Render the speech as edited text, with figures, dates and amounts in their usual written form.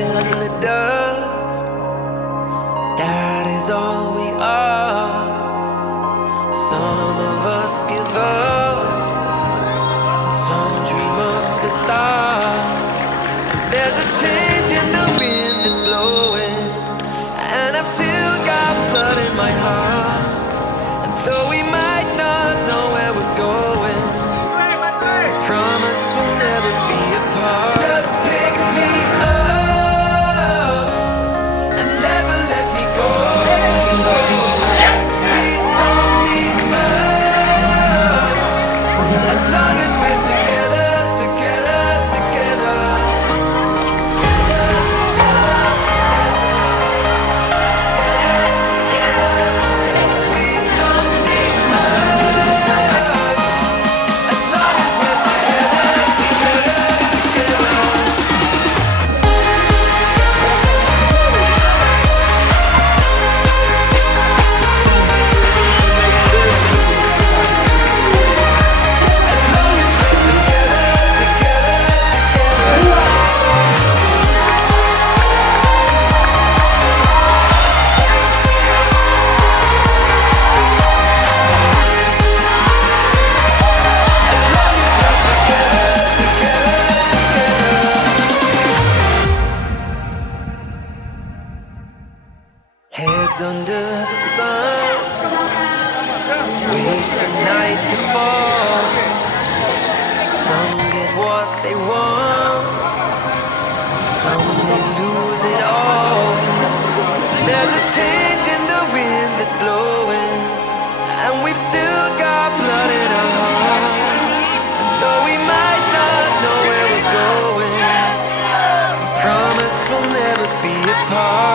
in the dust. That is all we are. Some of us give up, some dream of the stars. There's a change in the wind that's blowing, and I've still got blood in my heart. And though we might not know where we're going, promise we'll never be apart. Just pick me up and never let me go. We don't need much as long as we're together, together, together. We don't need much as long as we're together, together, together. As long as we're together, together, together. As long as we're together, together, together. Heads under the sun, wait for night to fall. Some get what they want, some they lose it all. There's a change in the wind that's blowing, and we've still got blood in our hearts. And though we might not know where we're going, promise we'll never be apart.